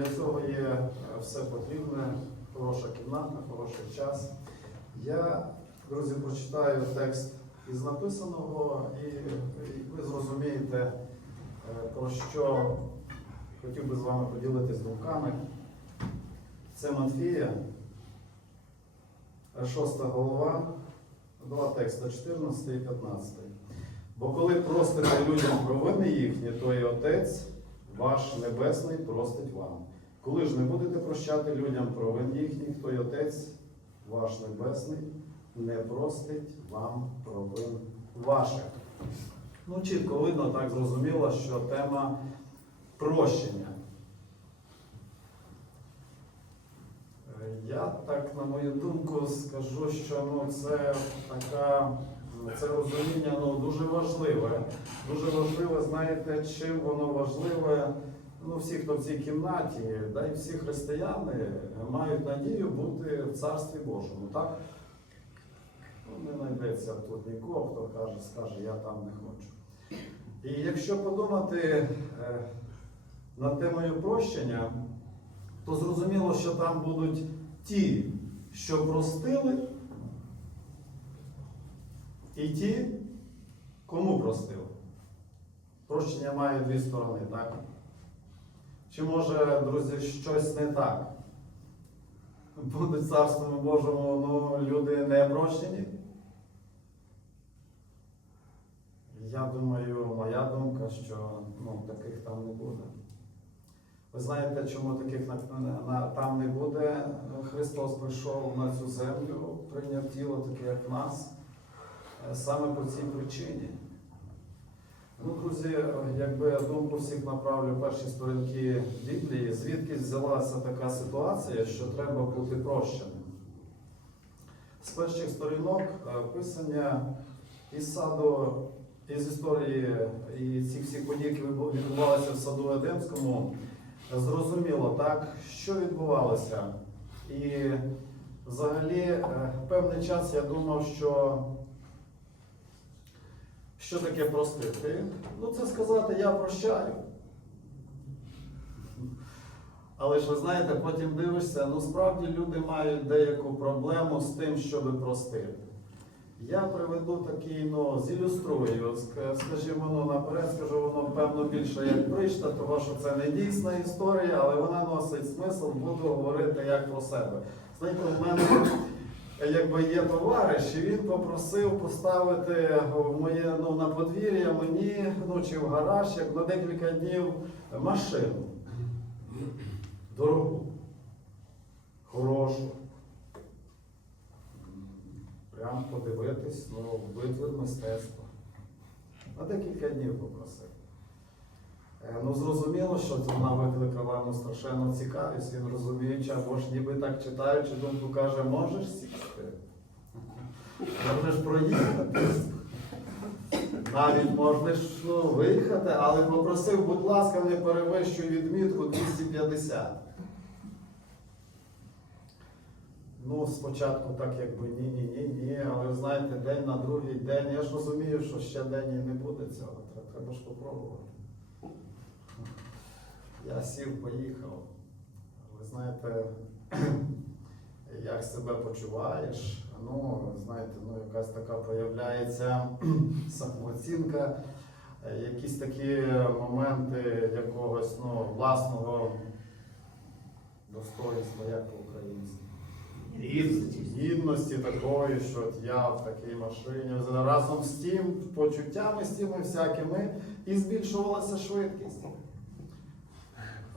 для цього є е, все потрібне, хороша кімната, хороший час. Я, друзі, прочитаю текст із написаного, і, ви зрозумієте, е, про що хотів би з вами поділитись думками. Це Матфія, 6 голова, два текста, 14 і 15. Бо коли простите людям провини їхні, то і Отець ваш Небесний простить вам. Коли ж не будете прощати людям провин їхніх, то й Отець ваш Небесний не простить вам провин ваших. Ну, чітко видно, так зрозуміло, що тема прощення. Я так, на мою думку, скажу, що ну, це така, це розуміння ну, дуже важливе. Дуже важливе, знаєте, чим воно важливе. Ну, всі, хто в цій кімнаті, да і всі християни мають надію бути в Царстві Божому, так? Ну, не знайдеться тут нікого, хто каже, скаже, я там не хочу. І якщо подумати е, над темою прощення, то зрозуміло, що там будуть ті, що простили, і ті, кому простили. Прощення має дві сторони, так? Чи може, друзі, щось не так? В царством Божому ну, люди не прощені? Я думаю, моя думка, що ну, таких там не буде. Ви знаєте, чому таких там не буде? Христос прийшов на цю землю, прийняв тіло, таке як нас, е, саме по цій причині. Ну, друзі, якби я думку всіх направлю перші сторінки Біблії, звідки взялася така ситуація, що треба бути прощеним. З перших сторінок е, писання із саду, із історії і цих всіх подій, які відбувалися в саду Едемському, зрозуміло, так, що відбувалося. І взагалі е, певний час я думав, що що таке простити? Ну, це сказати я прощаю. Але ж ви знаєте, потім дивишся, ну справді люди мають деяку проблему з тим, щоб простити. Я приведу такий, ну, зілюструю, скажімо, ну, наперед скажу, воно певно більше як причта, тому що це не дійсна історія, але вона носить смисл, буду говорити як про себе. Знаєте, в мене якби є товариш, і він попросив поставити моє ну, на подвір'я мені, ну чи в гараж, як на декілька днів машину. Дорогу, хорошу. Прям подивитись, ну, витвір мистецтва. На декілька днів попросив. Е, Ну, зрозуміло, що вона викликала йому страшенну цікавість. Він розуміючи, або ж ніби так читаючи, думку каже, можеш сісти? Можеш проїхати. Навіть можеш ну, виїхати, але попросив, будь ласка, не перевищуй відмітку 250. Ну, спочатку так якби ні, ні, ні, ні, але знаєте, день на другий день. Я ж розумію, що ще день і не буде цього. Треба ж попробувати. Я сів, поїхав. Ви знаєте, як себе почуваєш? Ну, знаєте, ну якась така проявляється самооцінка, якісь такі моменти якогось ну, власного достоїнства, як по-українськи. Гідності, гідності такої, що от я в такій машині разом з тим, почуттями з тими всякими, і збільшувалася швидкість.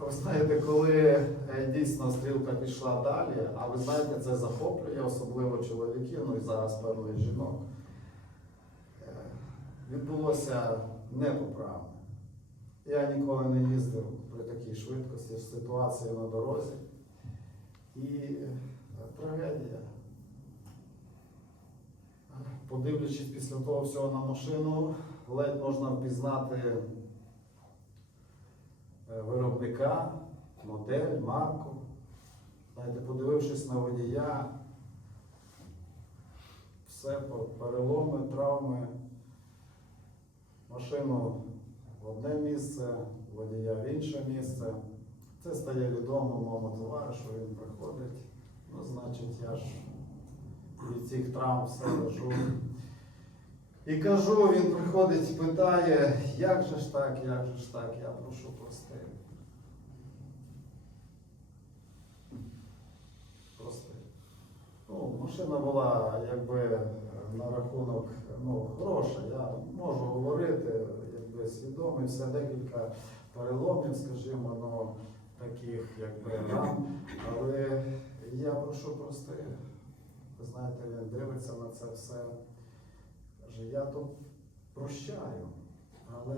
Ви знаєте, коли е, дійсно стрілка пішла далі, а ви знаєте, це захоплює, особливо чоловіків, ну і зараз певно жінок. Е, Відбулося непоправне. Я ніколи не їздив при такій швидкості ситуації на дорозі. І е, трагедія. Подивлячись після того всього на машину, ледь можна впізнати виробника, модель, марку. Знаєте, подивившись на водія, все переломи, травми, машину в одне місце, водія в інше місце. Це стає відомо моєму товаришу, він приходить. Ну, значить, я ж від цих травм все лежу. І кажу, він приходить, питає, як же ж так, як же ж так, я прошу прости. Прости. Ну, машина була якби на рахунок ну, хороша, я можу говорити, якби свідомий, все декілька переломів, скажімо, ну, таких якби ран, але я прошу прости. Ви знаєте, він дивиться на це все. Каже, я то прощаю, але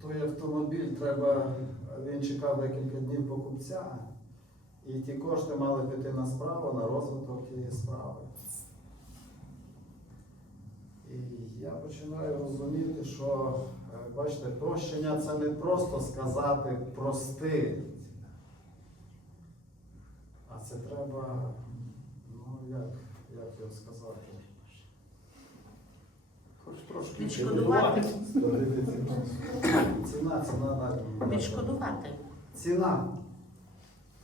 той автомобіль треба, він чекав декілька днів покупця, і ті кошти мали піти на справу, на розвиток тієї справи. І я починаю розуміти, що, е, бачите, прощення це не просто сказати прости, а це треба, ну як, як його сказати? Хоч трошки Відшкодувати. Ціна, ціна на Відшкодувати. Ціна.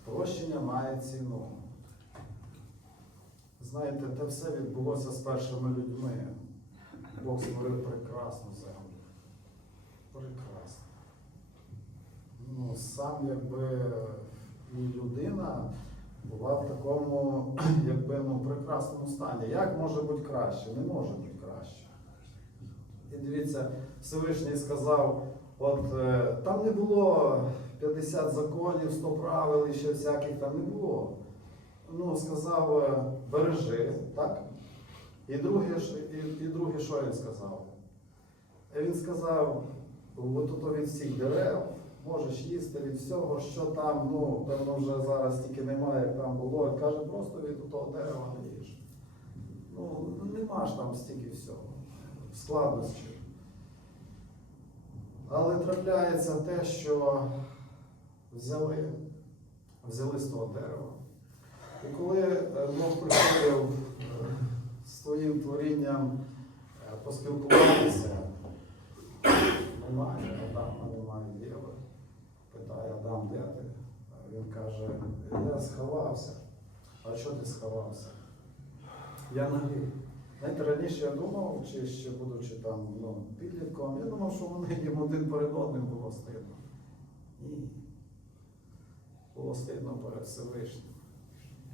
Прощення має ціну. Знаєте, те все відбулося з першими людьми. Бог створив прекрасну землю. Прекрасно. Ну, сам якби і людина була в такому якби, ну, прекрасному стані. Як може бути краще? Не може бути краще. І дивіться, Всевишній сказав, от е, там не було 50 законів, 100 правил і ще всяких там не було. Ну, сказав, е, бережи, так? І друге, і, і друге, що він сказав? Він сказав, от від всіх дерев можеш їсти від всього, що там, ну, певно, вже зараз тільки немає, як там було. Каже, просто від того дерева не їж. Ну, нема ж там стільки всього, складностей. Але трапляється те, що взяли, взяли з того дерева. І коли е, Бог приходив е, з твоїм творінням е, поспілкуватися, немає Адама, немає Єви. Питає Адам, де ти? Він каже, я сховався. А що ти сховався? Я на гріх. Знаєте, раніше я думав, чи ще будучи там ну, підлітком, я думав, що вони їм один перед одним було стидно. Ні. Було стидно перед Всевишнім.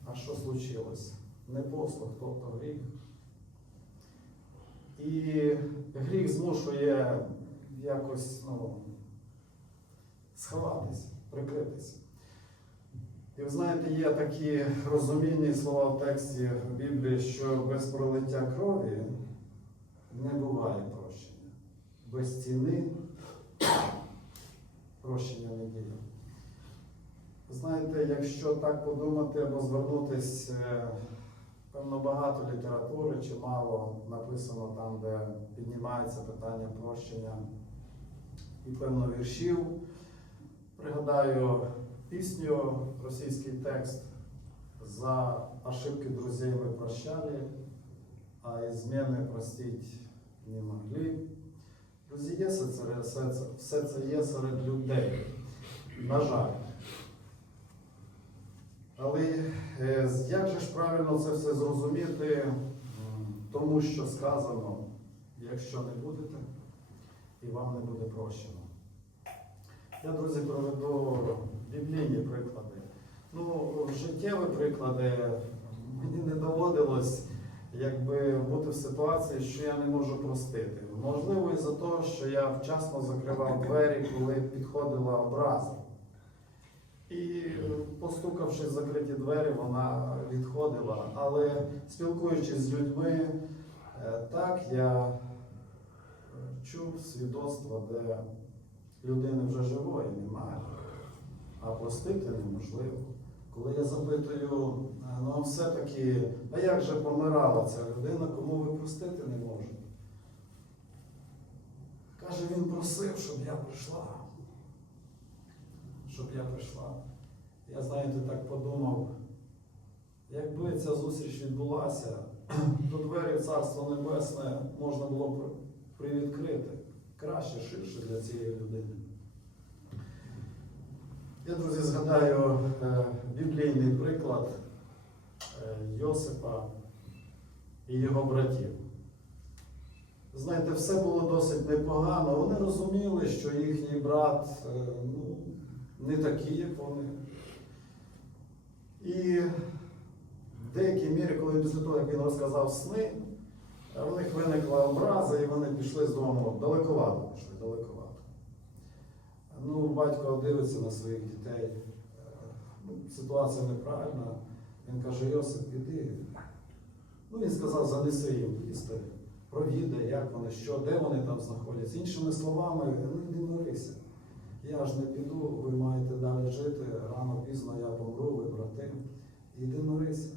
А що случилось? Не послух, тобто гріх. І гріх змушує якось ну, сховатись, прикритись. І ви знаєте, є такі розумінні слова в тексті Біблії, що без пролиття крові не буває прощення. Без ціни прощення не діє. Знаєте, якщо так подумати або звернутися, е, певно, багато літератури чи мало написано там, де піднімається питання прощення і певно віршів. Пригадаю пісню, російський текст за ошибки друзей мы прощали, а измены простить не могли. Друзі, є все це є серед людей. На жаль. Але е, як же ж правильно це все зрозуміти, тому що сказано, якщо не будете, і вам не буде прощено. Я, друзі, проведу біблійні приклади. Ну, життєві приклади мені не доводилось якби бути в ситуації, що я не можу простити. Можливо, із-за того, що я вчасно закривав двері, коли підходила образа. І е, постукавши в закриті двері, вона відходила. Але спілкуючись з людьми, е, так я е, чув свідоцтва, де людини вже живої немає, а простити неможливо. Коли я запитую, е, ну все-таки, а як же помирала ця людина, кому ви простити не можете? Каже, він просив, щоб я прийшла. Щоб я прийшла. Я, знаєте, так подумав, якби ця зустріч відбулася, то двері в Царство Небесне можна було б привідкрити краще, ширше для цієї людини. Я, друзі, згадаю е, біблійний приклад е, Йосипа і його братів. Знаєте, все було досить непогано. Вони розуміли, що їхній брат е, ну, не такий, як вони. І в деякій мірі, коли після того, як він розказав сни, е, у них виникла образа, і вони пішли з дому далековато, пішли далековато. Ну, батько дивиться на своїх дітей. е, Ситуація неправильна. Він каже, Йосип, іди. Ну, він сказав, занеси їм їсти, провідай, як вони, що, де вони там знаходяться. Іншими словами, ну йди мирися. Я ж не піду, ви маєте далі жити, рано пізно я помру, ви брати. Іди мирися.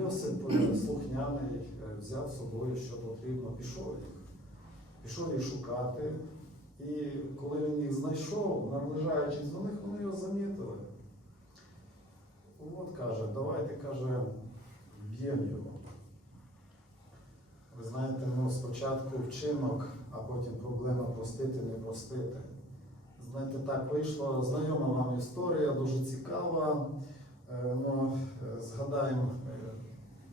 Йосип е, слухняний, взяв з собою, що потрібно, пішов їх. Пішов їх шукати. І коли він їх знайшов, наближаючись до них, вони його замітили. От каже, давайте, каже, б'ємо його. Ви знаєте, ну, спочатку вчинок, а потім проблема простити, не простити. Знаєте, так вийшло, знайома вам історія, дуже цікава. Е, Ну, е, згадаємо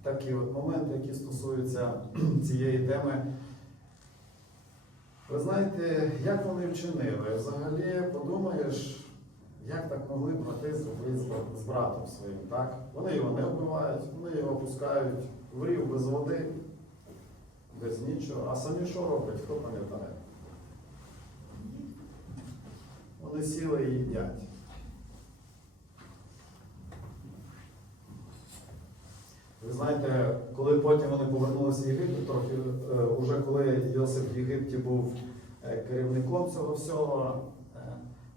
такі от моменти, які стосуються цієї теми. Ви знаєте, як вони вчинили? Взагалі подумаєш, як так могли брати зробити з бра- з братом своїм, так? Вони його не вбивають, вони його пускають в рів без води, без нічого. А самі що роблять, хто пам'ятає? Вони сіли і їдять. Ви знаєте, коли потім вони повернулися в Єгипет, трохи е, уже коли Йосип в Єгипті був е, керівником цього всього, е,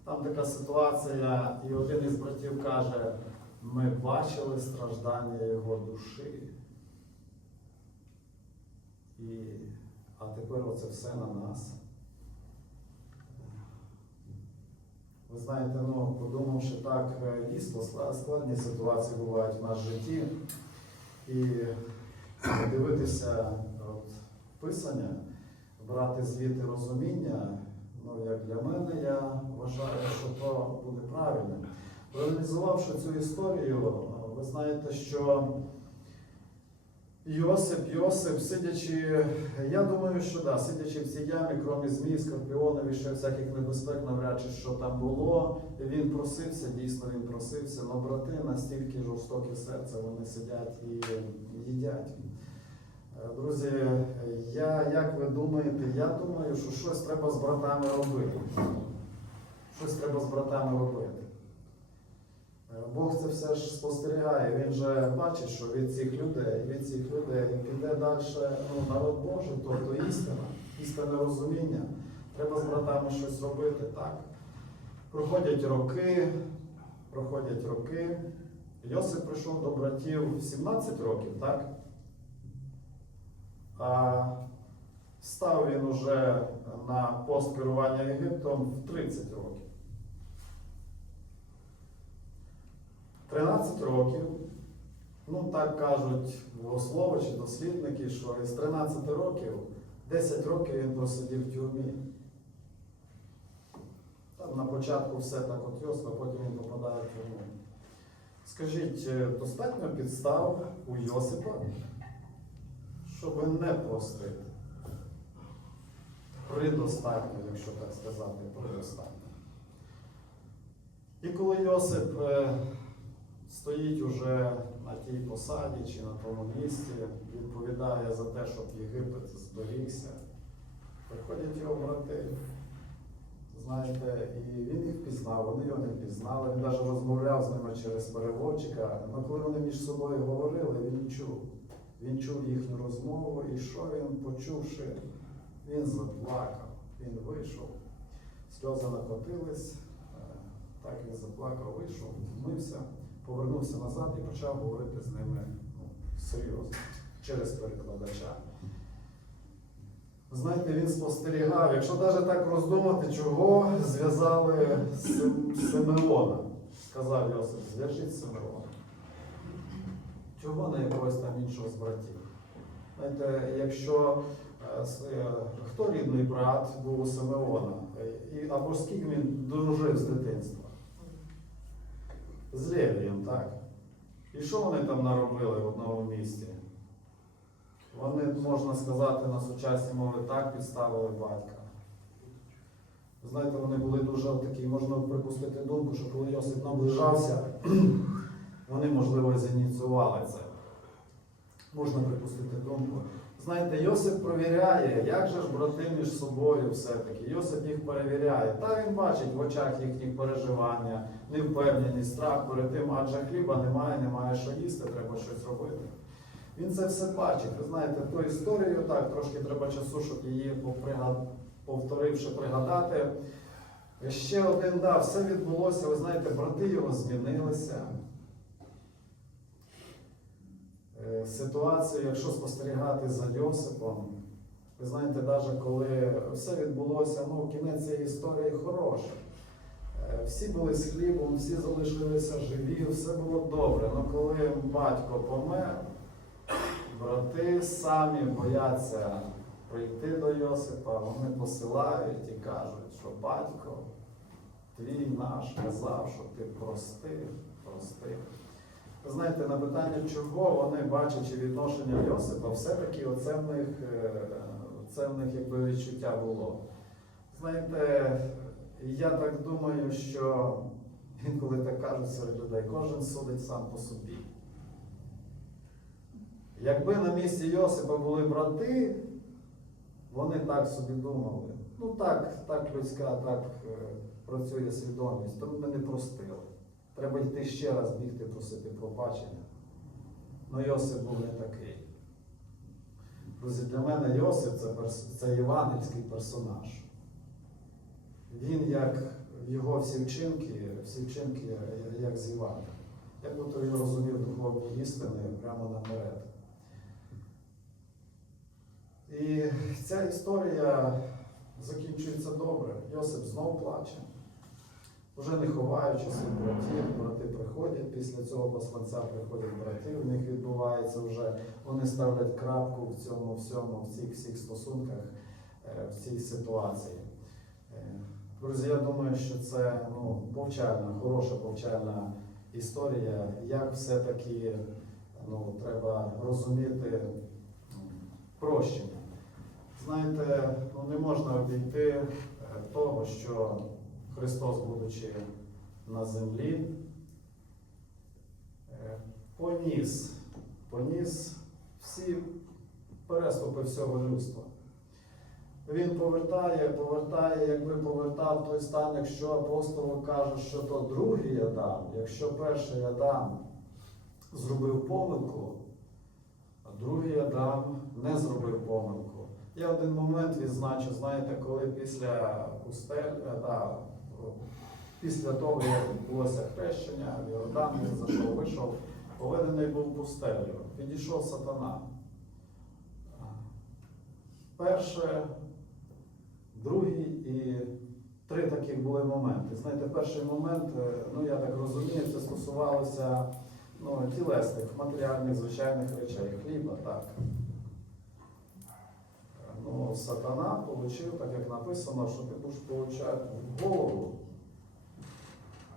там така ситуація, і один із братів каже: ми бачили страждання його душі. І, а тепер оце все на нас. Ви знаєте, ну, подумавши так, е, дійсно складні ситуації бувають в нас в житті. І дивитися от, писання, брати звідти розуміння, ну як для мене, я вважаю, що то буде правильно. Реалізувавши цю історію, ви знаєте, що Йосип, Йосип, сидячи, я думаю, що да, сидячи в цій ямі, крім змій, скорпіонів і ще всяких небезпек, навряд чи що там було, він просився, дійсно він просився, але брати настільки жорстоке серце, вони сидять і їдять. Е, Друзі, я, як ви думаєте, я думаю, що щось треба з братами робити. Щось треба з братами робити. Бог це все ж спостерігає. Він же бачить, що від цих людей, від цих людей піде далі ну, народ Божий, тобто істина, істинне розуміння. Треба з братами щось робити, так. Проходять роки, проходять роки. Йосип прийшов до братів 17 років, так? А став він уже на пост керування Єгиптом в 30 років. 13 років, ну так кажуть богослови чи дослідники, що із 13 років 10 років він просидів в тюрмі. Там на початку все так от Йосиф, а потім він попадає в тюрму. Скажіть, е, достатньо підстав у Йосипа, щоб не простити? Придостатньо, якщо так сказати, придостатньо. І коли Йосип е, стоїть уже на тій посаді чи на тому місці, відповідає за те, щоб Єгипет зберігся, приходять його брати. Знаєте, і він їх пізнав, вони його не пізнали. Він навіть розмовляв з ними через переводчика. Але коли вони між собою говорили, він чув. Він чув їхню розмову, і що він, почувши, він заплакав, він вийшов, сльози накотились, е, так він заплакав, вийшов, вмився, повернувся назад і почав говорити з ними ну, серйозно, через перекладача. Знаєте, він спостерігав, якщо навіть так роздумати, чого зв'язали Симеона. Сказав Йосип, зв'яжіть Симеона. Чого не якогось там іншого з братів? Знаєте, якщо е, е, хто рідний брат був у Симеона, Е, або скільки він дружив з дитинства? З Левієм, так. І що вони там наробили в одному місті? Вони, можна сказати, на сучасній мові так підставили батька. Знаєте, вони були дуже такі, можна припустити думку, що коли Йосип наближався, вони, можливо, зініціювали це. Можна припустити думку. Знаєте, Йосип провіряє, як же ж брати між собою все-таки. Йосип їх перевіряє. Та він бачить в очах їхні переживання, невпевненість, страх перед тим, адже хліба немає, немає що їсти, треба щось робити. Він це все бачить. Ви знаєте, ту історію так, трошки треба часу, щоб її повторивши пригадати. Ще один да, все відбулося, ви знаєте, брати його змінилися. Е, Ситуацію, якщо спостерігати за Йосипом, ви знаєте, навіть коли все відбулося, ну, кінець цієї історії хороший. Е, Всі були з хлібом, всі залишилися живі, все було добре. Але коли батько помер, брати самі бояться прийти до Йосипа, вони посилають і кажуть, що батько твій наш казав, що ти простив. Знаєте, на питання, чого вони, бачачи відношення Йосипа, все-таки оце в них, е, це в них якби відчуття було. Знаєте, я так думаю, що інколи так кажуть серед людей, кожен судить сам по собі. Якби на місці Йосипа були брати, вони так собі думали. Ну так, так людська, так е, працює свідомість, тому ми не простили. Треба йти ще раз бігти просити пробачення. Ну Йосип був не такий. Друзі, для мене Йосип це, це євангельський персонаж. Він як його всі вчинки, всі вчинки як з Івана. Як будто він розумів духовні істини прямо наперед. І ця історія закінчується добре. Йосип знов плаче. Вже не ховаючи своїх братів, брати приходять після цього посланця приходять брати, у них відбувається вже, вони ставлять крапку в цьому всьому, в цих всіх стосунках, е, в цій ситуації. Е, Друзі, я думаю, що це ну, повчальна, хороша повчальна історія, як все-таки ну, треба розуміти прощення. Знаєте, ну, не можна обійти е, того, що Христос, будучи на землі, е, поніс, поніс всі переступи всього людства. Він повертає, повертає, якби повертав той стан, якщо апостол каже, що то другий Адам, якщо перший Адам зробив помилку, а другий Адам не зробив помилку. Я один момент відзначу, знаєте, коли після пустель, е, да, після того, як відбулося хрещення, Йордан він зайшов, вийшов, поведений був пустелю. Підійшов сатана. Перше, другий і три таких були моменти. Знаєте, перший момент, е, ну я так розумію, це стосувалося ну, тілесних, матеріальних, звичайних речей, хліба, так. Ну, сатана отримав, так як написано, що ти будеш получати в голову.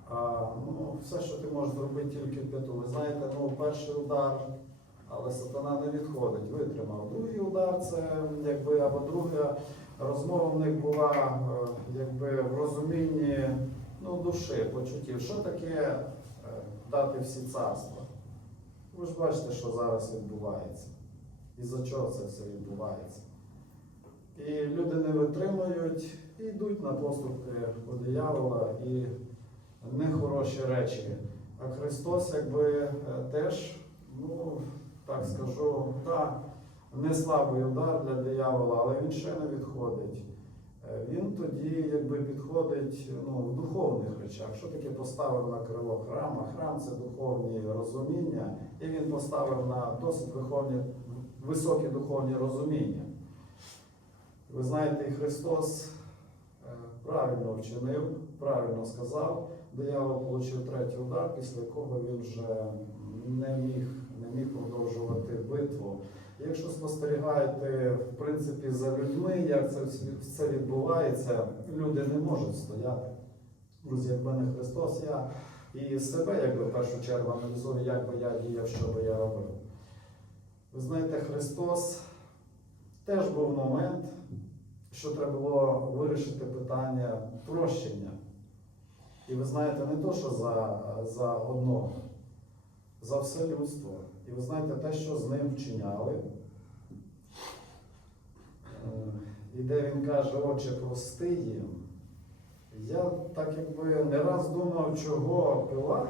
А, ну, все, що ти можеш зробити тільки п'яту. Ви знаєте, ну, перший удар, але сатана не відходить, витримав. Другий удар це якби або друга розмова в них була е, якби в розумінні ну, душі, почуттів. Що таке е, дати всі царства? Ви ж бачите, що зараз відбувається. І за чого це все відбувається. І люди не витримують і йдуть на поступки у диявола і нехороші речі. А Христос, якби е, теж, ну так скажу, та не слабий удар для диявола, але він ще не відходить. Е, Він тоді якби підходить ну, в духовних речах. Що таке поставив на крило храма? Храм це духовні розуміння, і він поставив на досить виховні, високі духовні розуміння. Ви знаєте, Христос е, правильно вчинив, правильно сказав. Диявол отримав третій удар, після якого він вже не міг, не міг продовжувати битву. Якщо спостерігаєте в принципі за людьми, як це це відбувається, люди не можуть стояти. Друзі, якби не Христос, я і себе, якби в першу чергу аналізую, як би я діяв, що би я робив. Ви знаєте, Христос теж був момент, що треба було вирішити питання прощення. І ви знаєте, не то, що за, за одного, за все людство. І ви знаєте, те, що з ним вчиняли. Е, І де він каже, отче, прости їм. Я так якби не раз думав, чого Пилат,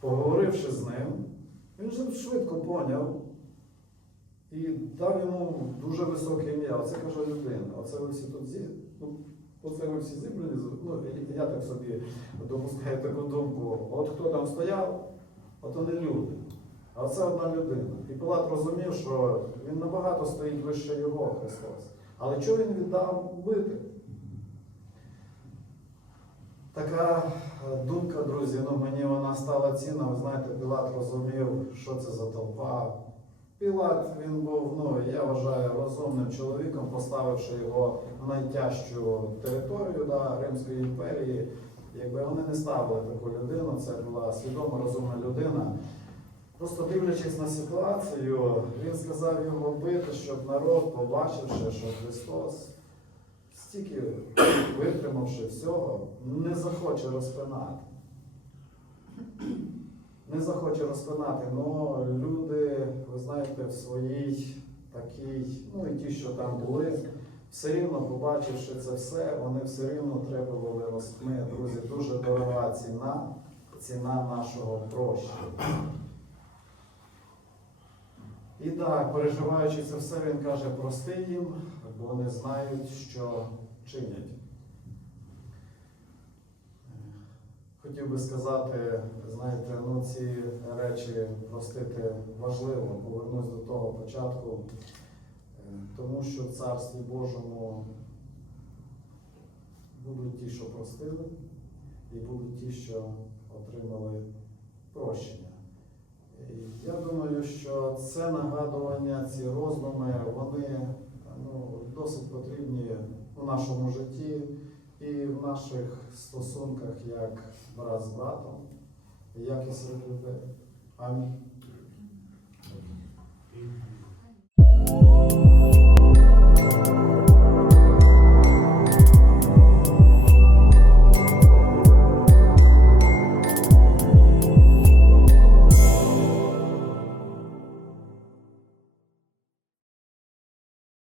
поговоривши з ним, він же швидко поняв і дав йому дуже високе ім'я. Оце каже людина. Оце ви всі тут зі. Ну, оце ви всі зібрані. Ну, я так собі допускаю таку думку. От хто там стояв, от вони люди. А це одна людина. І Пилат розумів, що він набагато стоїть вище його Христос. Але чого він віддав бити? Така думка, друзі, ну мені вона стала цінна. Ви знаєте, Пілат розумів, що це за толпа. Пілат він був, ну я вважаю, розумним чоловіком, поставивши його в найтяжчу територію да, Римської імперії. Якби вони не ставили таку людину, це була свідома розумна людина. Просто дивлячись на ситуацію, він сказав його бити, щоб народ, побачивши, що Христос стільки витримавши всього, не захоче розпинати. Не захоче розпинати, але люди, ви знаєте, в своїй такій, ну і ті, що там були, все рівно, побачивши це все, вони все рівно требували розпни. Друзі, дуже дорога ціна, ціна нашого прощення. І так, переживаючи це все, він каже, прости їм, бо вони знають, що чинять. Хотів би сказати, знаєте, ну ці речі простити важливо, повернусь до того початку, е, тому що в Царстві Божому будуть ті, що простили, і будуть ті, що отримали прощення. Я думаю, що це нагадування, ці роздуми, вони ну, досить потрібні у нашому житті і в наших стосунках як брат з братом, як і серед людей. Амінь.